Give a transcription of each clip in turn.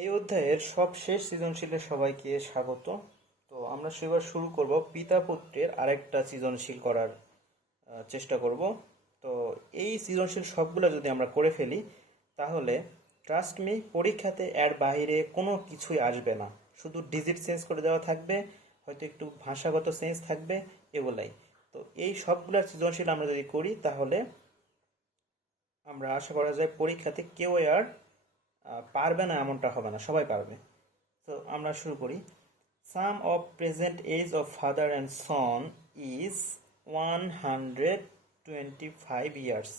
এই অধ্যায়ের সবশেষ সৃজনশীলে সবাইকে স্বাগত। তো আমরা সেবার শুরু করব পিতা পুত্রের আরেকটা সৃজনশীল করার চেষ্টা করব। তো এই সৃজনশীল সবগুলো যদি আমরা করে ফেলি তাহলে ট্রাস্ট মি পরীক্ষাতে এর বাইরে কোনো কিছুই আসবে না, শুধু ডিজিট চেঞ্জ করে দেওয়া থাকবে, হয়তো একটু ভাষাগত চেঞ্জ থাকবে, এগুলাই। তো এই সবগুলো সৃজনশীল আমরা যদি করি তাহলে আমরা আশা করা যায় পরীক্ষাতে কেউ আর পারবে না এমনটা হবে না, সবাই পারবে। তো আমরা শুরু করি। Sum of present age of father and son is 125 years.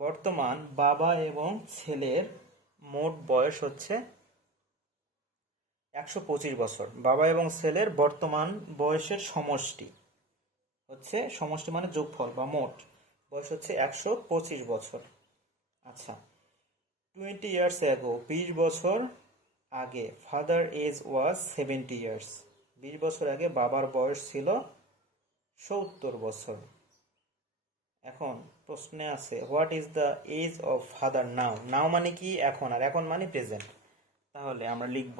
বর্তমান বাবা এবং ছেলের মোট বয়স হচ্ছে 125 বছর। বাবা এবং ছেলের বর্তমান বয়সের সমষ্টি হচ্ছে, সমষ্টি মানে যোগফল বা মোট বয়স হচ্ছে 125 বছর। আচ্ছা, 20 years ago, 20 বছর আগে, ফাদার এজ ওয়াজ 70 years, 20 বছর আগে বাবার বয়স ছিল 70 বছর। এখন প্রশ্নে আছে what is the age of father now. Now মানে কি এখন, আর এখন মানে প্রেজেন্ট। তাহলে আমরা লিখব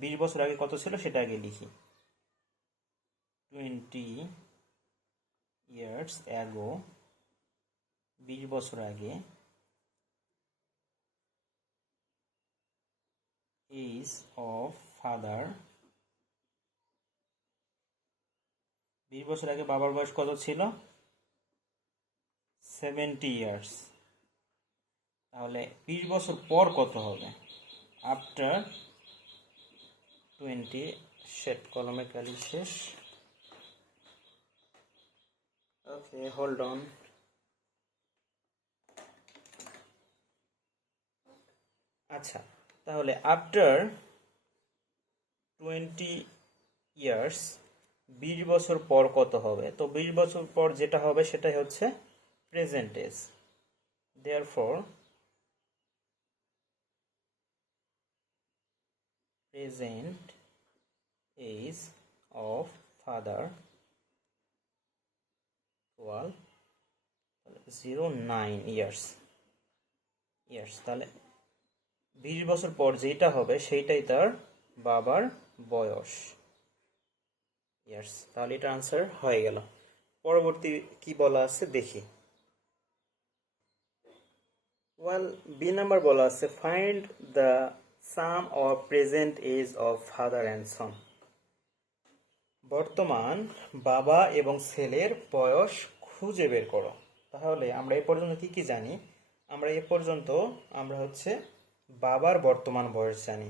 20 বছর আগে কত ছিল সেটা আগে লিখি। 20 years ago, 20 বছর আগে, এজ অফ ফাদার, 20 বছর আগে বাবার বয়স কত ছিল? 70 ইয়ার্স। তাহলে 20 বছর পর কত হবে? আফটার 20, শেড কলমে কালি শেষ। ওকে, হোল্ড অন। আচ্ছা, তাহলে আফটার 20 ইয়ার্স, 20 বছর পর কত হবে? তো 20 বছর পর যেটা হবে সেটাই হচ্ছে present age. Therefore present age of father equal 09 years. তাহলে 20 বছর পর যেটা হবে সেইটাই তার বাবার বয়স, ইয়ার্স। তাহলে এটা আনসার হয়ে গেল। পরবর্তী কি বলা আছে দেখি। ওয়েল, বি নাম্বার বলা আছে find the sum of present age of father and son. বর্তমান বাবা এবং ছেলের বয়স খুঁজে বের করো। তাহলে আমরা এ পর্যন্ত কি কি জানি? আমরা হচ্ছে বাবার বর্তমান বয়স জানি।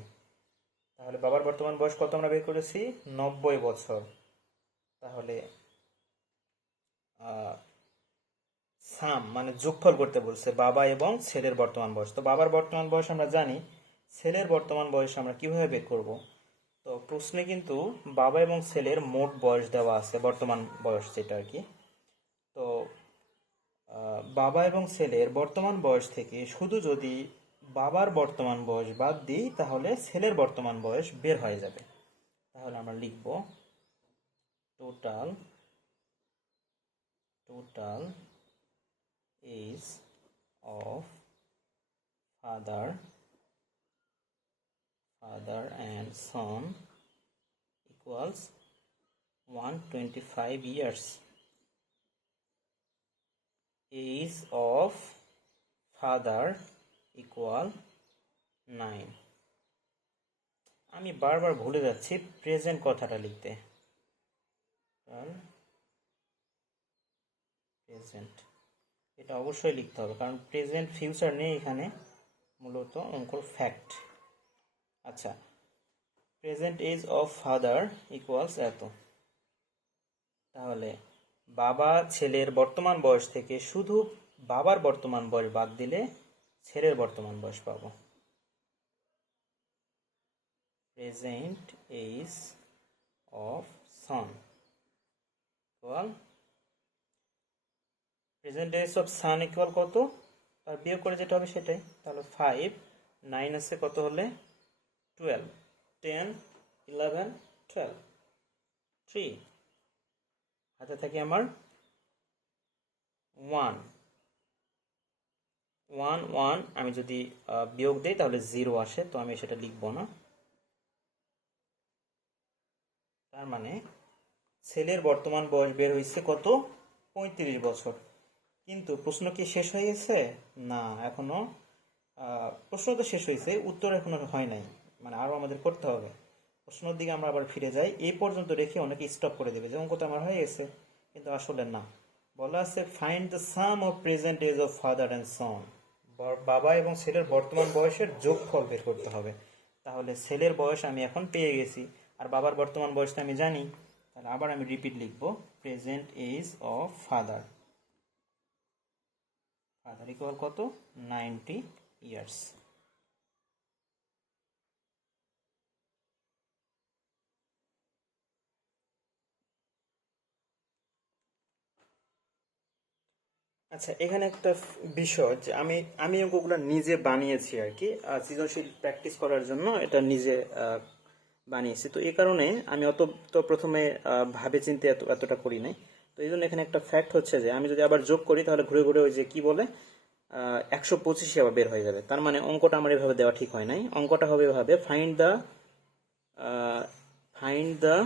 তাহলে বাবার বর্তমান বয়স কত আমরা বের করেছি? 90 বছর। তাহলে সাম মানে যোগফল করতে বলছে বাবা এবং ছেলের বর্তমান বয়স। তো বাবার বর্তমান বয়স আমরা জানি, ছেলের বর্তমান বয়স আমরা কিভাবে বের করব? তো প্রশ্নে কিন্তু বাবা এবং ছেলের মোট বয়স দেওয়া আছে, বর্তমান বয়স যেটা আর কি। তো বাবা এবং ছেলের বর্তমান বয়স থেকে শুধু যদি বাবার বর্তমান বয়স বাদ দিই তাহলে ছেলের বর্তমান বয়স বের হয়ে যাবে। তাহলে আমরা লিখব total age of father and son equals 125 years. Age of father equal 9. আমি বারবার ভুলে যাচ্ছি প্রেজেন্ট কথাটা লিখতে। প্রেজেন্ট এটা অবশ্যই লিখতে হবে, কারণ প্রেজেন্ট ফিউচার নেই এখানে, মূলত অঙ্কর ফ্যাক্ট। আচ্ছা, present age of father equals এত। তাহলে বাবা ছেলের বর্তমান বয়স থেকে শুধু বাবার বর্তমান বয়স বাদ দিলে ছেলের বর্তমান বয়স পাবো। Present age of son equal present age of son equal কত? তার বিয়োগ করে যেটা হবে সেটাই। তাহলে 5, 9 আছে কত হলে 12, 10, 11, 12, 3 হাতে থাকে আমার 1। 1 আমি যদি বিয়োগ দিই তাহলে 0 আসে, তো আমি সেটা লিখব না। তার মানে ছেলের বর্তমান বয়স বের হয়েছে কত? 35 বছর। কিন্তু প্রশ্ন কি শেষ হয়ে গেছে? না, এখনো প্রশ্ন তো শেষ হয়েছে, উত্তর এখনো হয় নাই, মানে আরও আমাদের করতে হবে। প্রশ্নের দিকে আমরা আবার ফিরে যাই। এই পর্যন্ত রেখে অনেকে স্টপ করে দেবে যে অঙ্কটা আমার হয়ে গেছে, কিন্তু আসলে না। বলা আছে find the sum of present age of father and son. বাবা এবং ছেলের বর্তমান বয়সের যোগফল বের করতে হবে। তাহলে ছেলের বয়স আমি এখন পেয়ে গেছি, আর বাবার বর্তমান বয়সটা আমি জানি। তাহলে আবার আমি রিপিট লিখব, present age of father equal কত? 90 ইয়ার্স। আচ্ছা, এখানে একটা বিষয় যে আমি অঙ্কগুলো নিজে বানিয়েছি আর কি, সৃজনশীল প্র্যাকটিস করার জন্য এটা নিজে বানিয়েছি। তো এই কারণে আমি অত তো প্রথমে ভাবে চিন্তে এতটা করি নাই। তো এই জন্য এখানে একটা ফ্যাক্ট হচ্ছে যে আমি যদি আবার যোগ করি তাহলে ঘুরে ঘুরে ওই যে কি বলে 125 আবার বের হয়ে যাবে। তার মানে অঙ্কটা আমার এভাবে দেওয়া ঠিক হয় নাই। অঙ্কটা হবে এভাবে, find the find the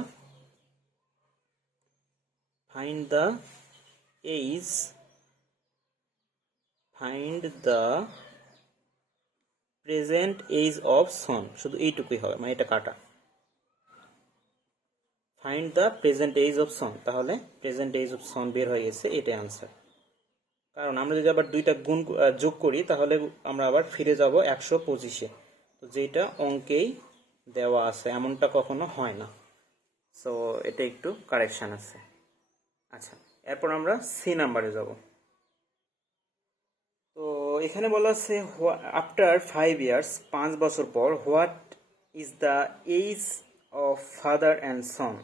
find the age find the present age of son, শুধু এইটুকুই হবে, মানে এটা কাটা। Find the present age of son, তাহলে প্রেজেন্ট এজ অফ সন বের হয়ে গেছে, এটাই আনসার। কারণ আমরা যদি আবার দুইটা গুণ যোগ করি তাহলে আমরা আবার ফিরে যাব 125-এ, তো যেটা অঙ্কেই দেওয়া আছে এমনটা কখনো হয় না। সো এটা একটু কারেকশান আছে। আচ্ছা, এরপর আমরা সি নাম্বারে যাব। তো এখানে বলা আছে আফটার 5 ইয়ার্স, 5 বছর পর, what is the age of father and son,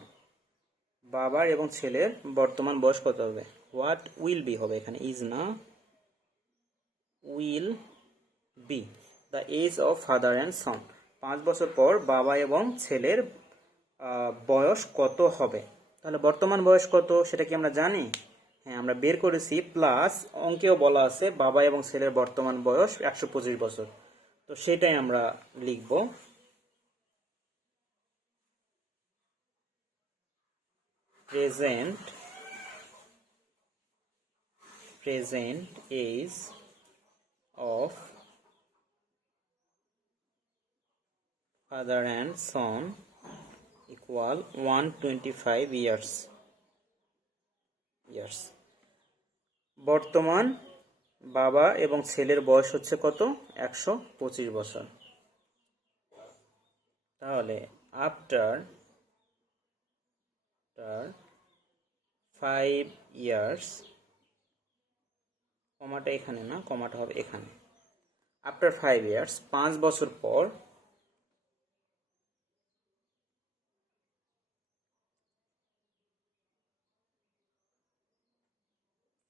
বাবার এবং ছেলের বর্তমান বয়স কত হবে? হোয়াট উইল বি হবে, এখানে ইজ না, will be the age of father and son. 5 বছর পর বাবা এবং ছেলের বয়স কত হবে? তাহলে বর্তমান বয়স কত সেটা কি আমরা জানি? হ্যাঁ, আমরা বের করেছি, প্লাস অঙ্কেও বলা আছে বাবা এবং ছেলের বর্তমান বয়স 125 বছর। তো সেটাই আমরা লিখব, present age of father and son equal 125 years. বর্তমান বাবা এবং ছেলের বয়স হচ্ছে কত? 125 বছর। তাহলে আফটার 5 ইয়ার্স, কমাটা এখানে না, কমাটা হবে এখানে। আফটার 5 ইয়ার্স, 5 বছর পর,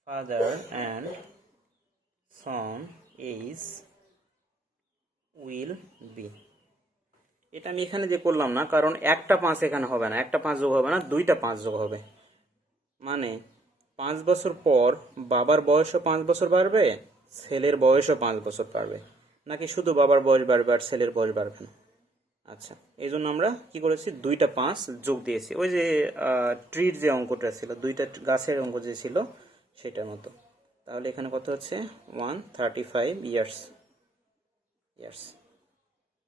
father and son age will be. এটা আমি এখানে যে করলাম না, কারণ একটা 5 এখানে হবে না, একটা 5 যোগ হবে না, দুইটা 5 যোগ হবে। মানে 5 বছর পর বাবার বয়সও 5 বছর বাড়বে, ছেলের বয়সও 5 বছর বাড়বে, নাকি শুধু বাবার বয়স বাড়বে আর ছেলের বয়স বাড়বে না? আচ্ছা, এই জন্য আমরা কি করেছি, দুইটা 5 যোগ দিয়েছি, ওই যে ট্রির যে অঙ্কটা ছিল, দুইটা গাছের অঙ্ক যে ছিল সেটার মতো। তাহলে এখানে কত হচ্ছে? 135 ইয়ার্স।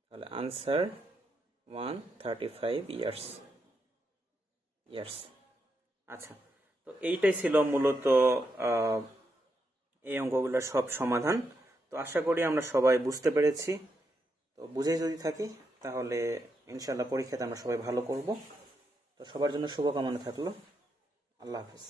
তাহলে আনসার 135 ইয়ার্স। আচ্ছা, তো এইটাই ছিল মূলত এই অঙ্কগুলোর সব সমাধান। তো আশা করি আমরা সবাই বুঝতে পেরেছি। তো বুঝে যদি থাকি তাহলে ইনশাল্লাহ পরীক্ষাতে আমরা সবাই ভালো করব। তো সবার জন্য শুভকামনা থাকলো। আল্লাহ হাফিজ।